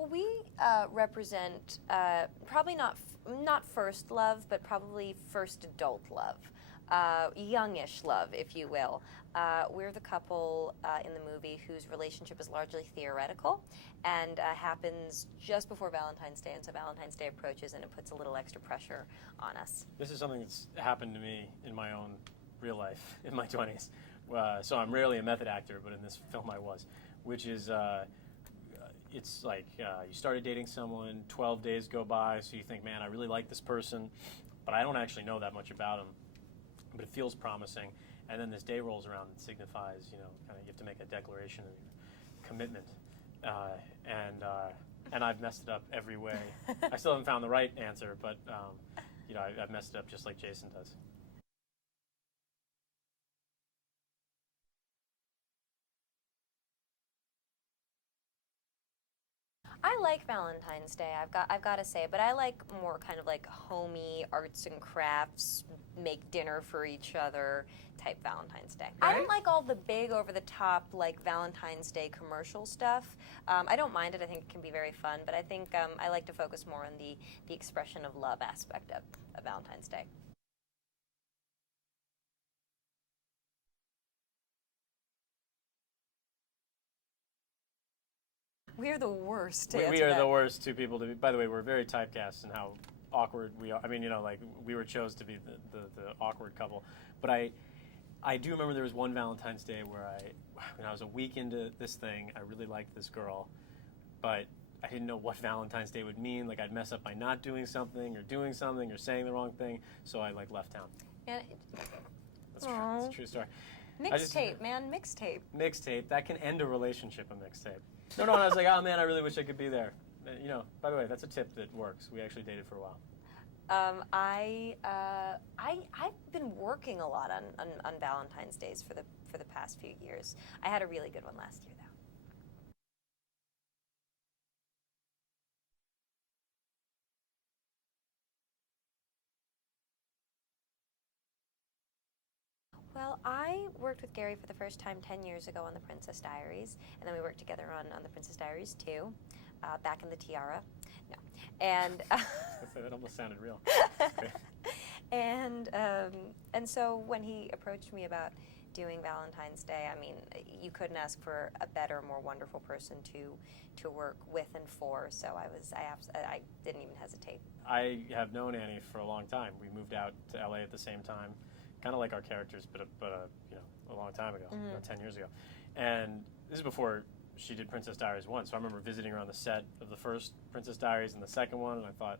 Well, we represent probably not first love, but probably first adult love, youngish love, if you will. We're the couple in the movie whose relationship is largely theoretical and happens just before Valentine's Day, and so Valentine's Day approaches and it puts a little extra pressure on us. This is something that's happened to me in my own real life in my 20s. So I'm rarely a method actor, but in this film I was, which is it's like you started dating someone, 12 days go by, so you think, man, I really like this person, but I don't actually know that much about him, but it feels promising. And then this day rolls around and signifies, you have to make a declaration of commitment. And I've messed it up every way. I still haven't found the right answer, but I've messed it up just like Jason does. I like Valentine's Day, I've got to say, but I like more kind of like homey arts and crafts, make dinner for each other type Valentine's Day. Right? I don't like all the big over the top like Valentine's Day commercial stuff. I don't mind it. I think it can be very fun, but I think I like to focus more on the expression of love aspect of Valentine's Day. We're the worst. We are the worst two people to be. By the way, we're very typecast in how awkward we are. I mean, like we were chose to be the awkward couple. But I do remember there was one Valentine's Day where when I was a week into this thing, I really liked this girl, but I didn't know what Valentine's Day would mean. Like I'd mess up by not doing something or saying the wrong thing, so I like left town. And that's true. That's a true story. Mixtape, man, mixtape. Mixtape, that can end a relationship, a mixtape. No, and I was like, oh man, I really wish I could be there. By the way, that's a tip that works. We actually dated for a while. I've been working a lot on Valentine's Days for the past few years. I had a really good one last year, though. Well, I worked with Garry for the first time 10 years ago on The Princess Diaries, and then we worked together on The Princess Diaries 2, back in the tiara. No. And that almost sounded real. and so when he approached me about doing Valentine's Day, I mean, you couldn't ask for a better, more wonderful person to work with and for, so I didn't even hesitate. I have known Annie for a long time. We moved out to LA at the same time. Kind of like our characters, but a long time ago, 10 years ago. And this is before she did Princess Diaries 1, so I remember visiting her on the set of the first Princess Diaries and the second one, and I thought,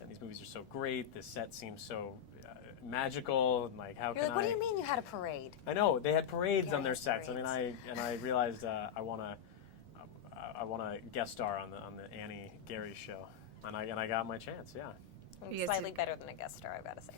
man, these movies are so great, this set seems so magical, and like, You're like, what do you mean you had a parade? I know, they had parades on their sets. Parades. I mean, I realized I want to guest star on the Annie Garry show, and I got my chance, yeah. Slightly better than a guest star, I've got to say.